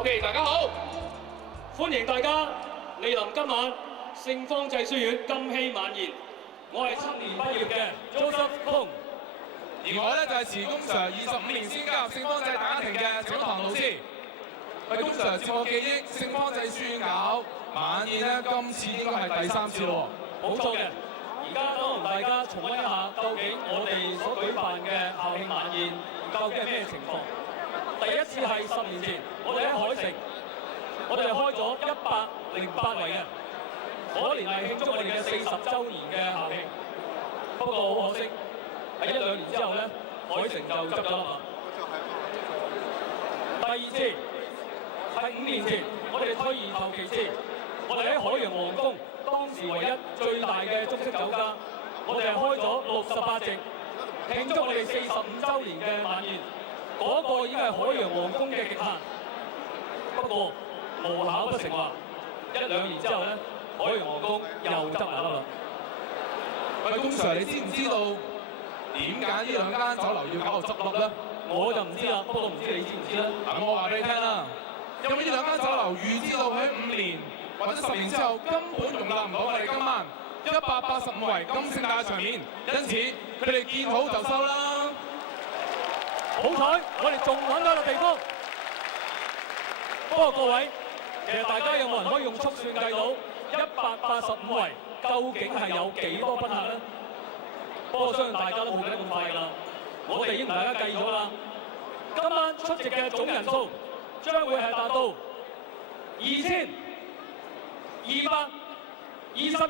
OK， 大家好，歡迎大家蒞臨今晚聖方濟書院金禧晚宴。我係7年畢業嘅 Joseph Kong，而我咧就係辭工 Sir 25年先加入聖方濟大家庭嘅請堂老師。喂，工 Sir， 照我記憶，聖方濟書院搞晚宴咧，今次應該係第3次咯。冇錯嘅。而家都同大家重溫一下，究竟我哋所舉辦嘅校慶晚宴究竟係咩情況？第一次係10年前，我哋喺海城，我哋係開咗108圍嘅。嗰年係慶祝我哋嘅40週年嘅校慶。不過好可惜，喺1、2年之後咧，海城就執咗笠啦。第二次係5年前，我哋退而求其次，我哋喺海洋皇宮。當時唯一最大嘅中式酒家，我哋係開咗68席，慶祝我哋45週年嘅晚宴。嗰個已經係海洋皇宮嘅極限。不過無巧不成話，1、2年之後咧，海洋皇宮又執埋笠啦。喂，工 Sir， 你知唔知道點解呢2間酒樓要搞到執笠咧？我就唔知啦，不過唔知你知唔知咧？我話俾你聽啦，因為呢2間酒樓預知道喺5年。或者10年之後根本容納唔到我哋今晚185圍金星大嘅場面，因此佢哋見好就收啦。好彩我哋仲揾到個地方。不過各位，其實大家有冇人可以用速算計到185圍究竟係有幾多賓客咧？不過相信大家都冇計得咁快㗎啦。我哋已經同大家計咗啦，今晚出席嘅總人數將會係達到2220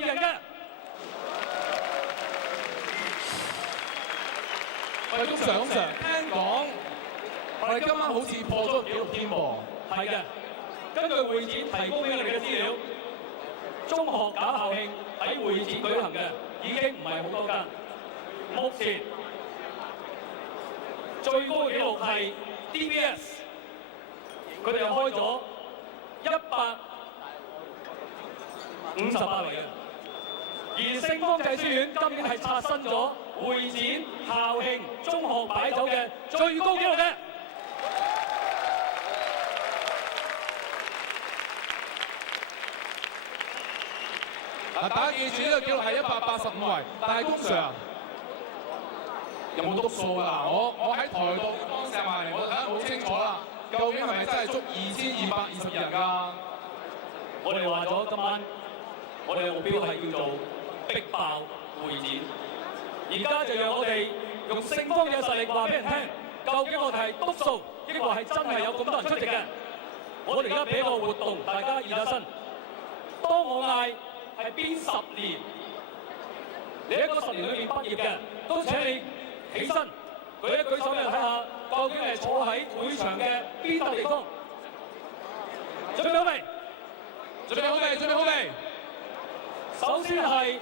人嘅。喂，工 Sir， 聽講我哋今晚好似破咗紀錄添噃。係嘅，根據會展提供俾我哋嘅資料，中學搞校慶喺會展舉行嘅已經唔係好多間。目前最高紀錄係 DBS， 佢哋又開咗158圍嘅。而聖方濟書院今年係刷新咗會展校慶中學擺酒嘅最高紀錄嘅。嗱，大家記住呢個紀錄係185圍，但係工 Sir 有冇篤數啊？我喺台度幫石埋嚟，我睇得好清楚啦。究竟係咪真係足2220人㗎？我哋話咗今晚，我哋嘅目標係叫做逼爆會展。而家就讓我哋用聖方嘅實力話俾人聽，究竟我哋係篤數，抑或係真係有咁多人出席嘅？我哋而家俾一個活動，大家熱下身。當我嗌係邊10年，你喺嗰10年裏面畢業嘅，都請你起身舉一舉手俾我睇下，究竟係坐喺會場嘅邊笪地方？準備好未？準備好未？準備好未？首先係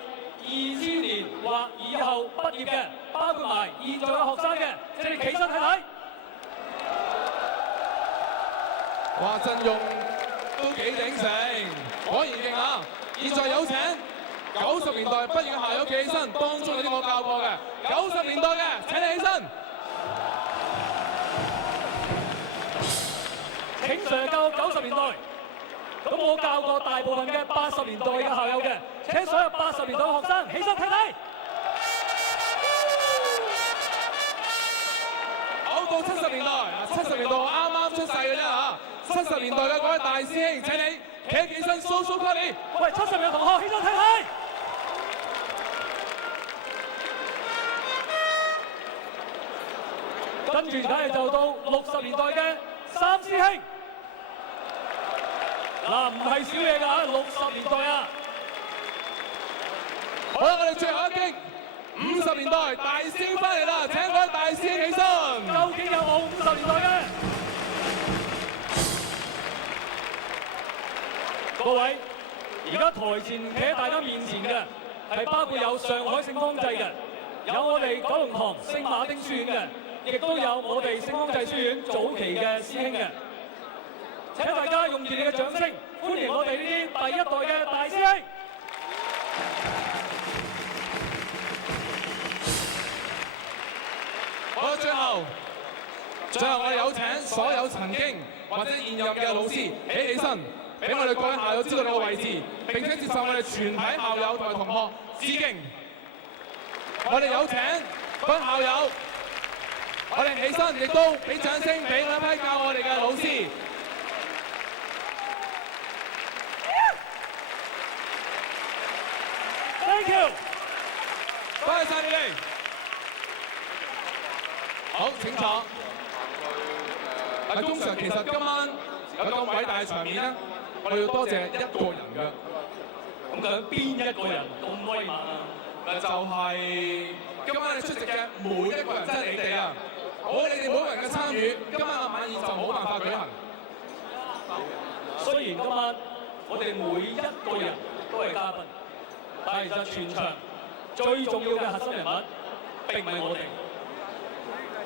2000年或以後畢業嘅，包括埋現在嘅學生嘅，請你起身睇睇。哇，陣容都幾鼎盛，果然勁啊！現在有請90年代畢業嘅校友企起身，當中有啲我教過嘅90年代嘅，請你起身。景 Sir 教90年代，咁我教過大部分嘅80年代嘅校友嘅，請所有80年代嘅學生起身睇睇。好，到70年代，70年代我啱啱出世嘅啫嚇。70年代嘅各位大師兄，請你企起身 ，show 卡你。喂，70年嘅同學起身睇睇。跟住梗係就到60年代嘅3師兄。嗱，唔係少嘢㗎，60年代啊！好啦，我哋最後一擊，50年代大師兄翻嚟啦，請各位大師兄起身。究竟有冇50年代嘅？各位，而家台前企喺大家面前嘅係包括有上海聖方濟嘅，有我哋九龍塘聖馬丁書院嘅，亦都有我哋聖方濟書院早期嘅師兄嘅。請大家用熱烈嘅掌聲歡迎我哋呢啲第一代嘅大師兄。好，最後最後我哋有請所有曾經或者現任嘅老師起身，俾我哋各位校友知道你個位置，並且接受我哋全體校友同埋同學致敬。我哋有請各位校友，我哋起身，亦都俾掌聲俾嗰一批教我哋嘅老師。Thank you，多謝晒你哋。好，請坐。通常其實今晚有咁偉大嘅場面咧，我哋要多謝一個人嘅。咁究竟邊一個人咁威猛啊？就係今晚你出席嘅每一個人，即係你哋啊！冇你哋每個人嘅參與，今晚嘅晚宴就冇辦法舉行。雖然今晚我哋每一個人都係嘉賓，但係其實全場最重要嘅核心人物並唔係我哋。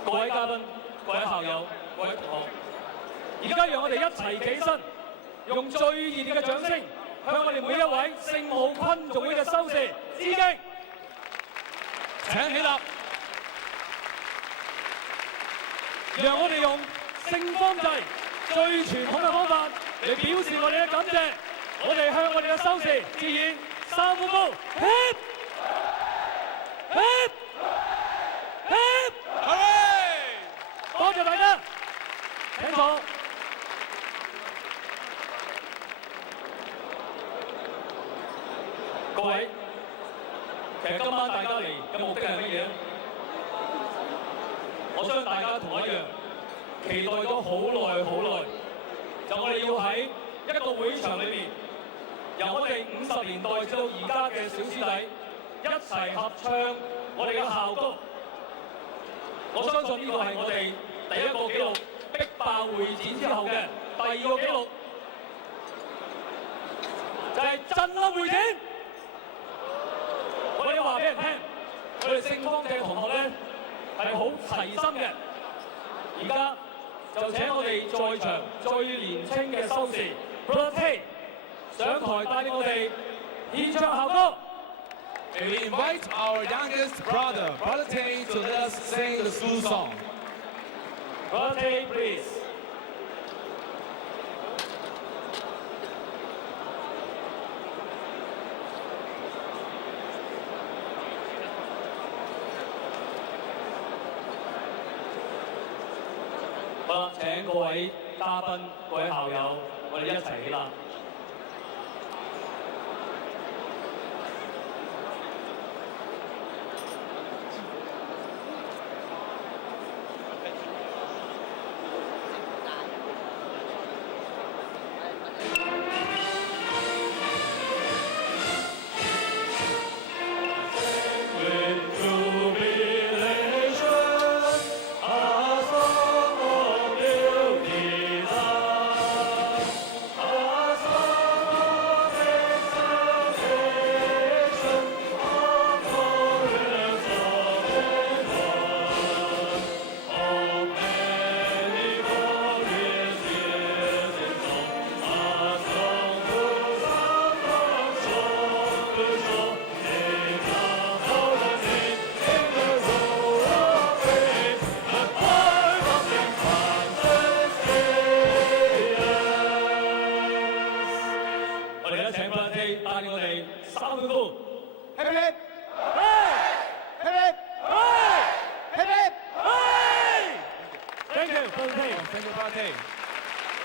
各位嘉賓、各位校友、各位同學，而家讓我哋一齊企身，用最熱烈嘅掌聲向我哋每一位聖母昆頌會嘅修士致敬。請起立。讓我哋用聖方濟最傳統嘅方法嚟表示我哋嘅感謝。我哋向我哋嘅修士致以三呼高 ，hip hip hip， 多謝大家，請坐。各位，其實今晚大家嚟嘅目的係乜嘢咧？我相信大家同我一樣，期待咗好耐好耐，就我哋要喺一個會場裏面，由我哋50年代至到而家嘅小師弟一齊合唱我哋嘅校歌。我相信呢個係我哋第一個紀錄，逼爆會展之後嘅第二個紀錄，就係震撼會展。我哋話俾人聽，我哋聖方濟嘅同學咧係好齊心嘅。而家就請我哋在場最年輕嘅修士 Brother Tay 上台帶領我哋獻唱校歌。We invite our youngest brother, Brother Tay, to let us sing the school song. Brother Tay, please. 好啦，請各位嘉賓、各位校友，我哋一齊起立。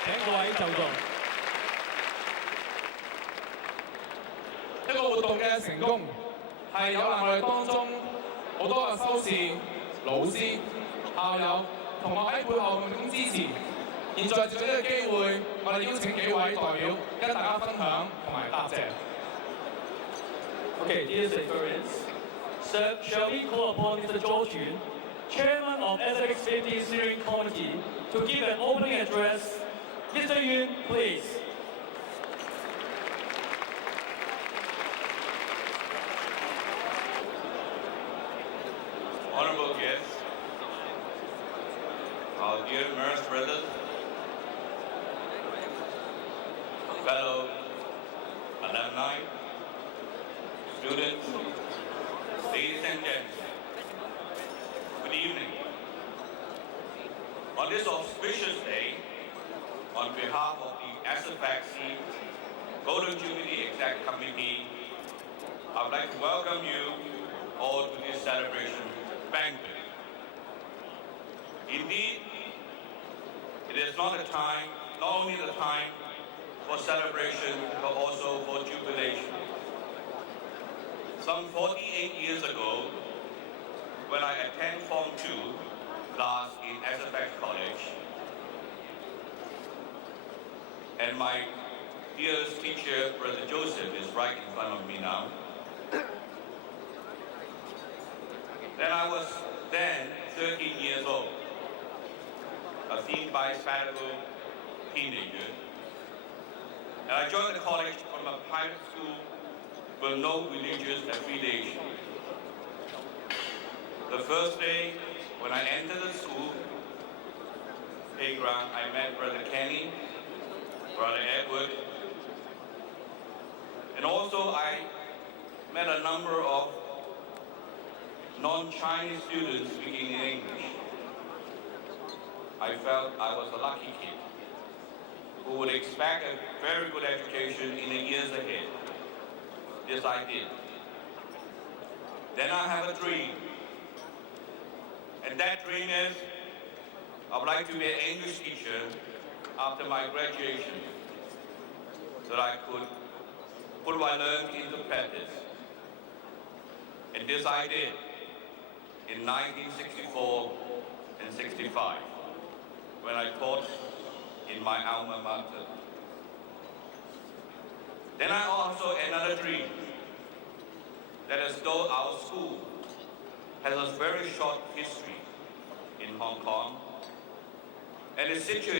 請各位就座。一個活動嘅成功係有賴我哋當中好多嘅修士、老師、校友同學喺背後共同支持。現在藉住呢個機會，我哋邀請幾位代表跟大家分享同埋答謝。Okay, dear Secretarians, so shall we call upon Mr. George Yun, Chairman of SX 50 Steering Committee, to give an opening address. Mr. Yun, please. Honorable guests, our dear Marist brothers, fellow alumni, students, ladies and gents, good evening. On this auspicious day, on behalf of the SFXC Golden Jubilee Exec Committee, I would like to welcome you all to this celebration banquet. Indeed, it is not only the time for celebration, but also for jubilation. Some 48 years ago, when I attended Form 2 class in SFX College, and my dearest teacher, Brother Joseph, is right in front of me now. Then I was 13 years old, a thin bisabbatical teenager. And I joined the college from a private school with no religious affiliation. The first day when I entered the school playground, I met Brother Kenny, Brother Edward, and also I met a number of non-Chinese students speaking in English. I felt I was a lucky kid who would expect a very good education in the years ahead. This I did. Then I have a dream. And that dream is, I would like to be an English teacher after my graduation, so that I could put what I learned into practice. And this I did in 1964 and 65, when I taught in my alma mater. Then I also had another dream, that as though our school has a very short history in Hong Kong, and is situated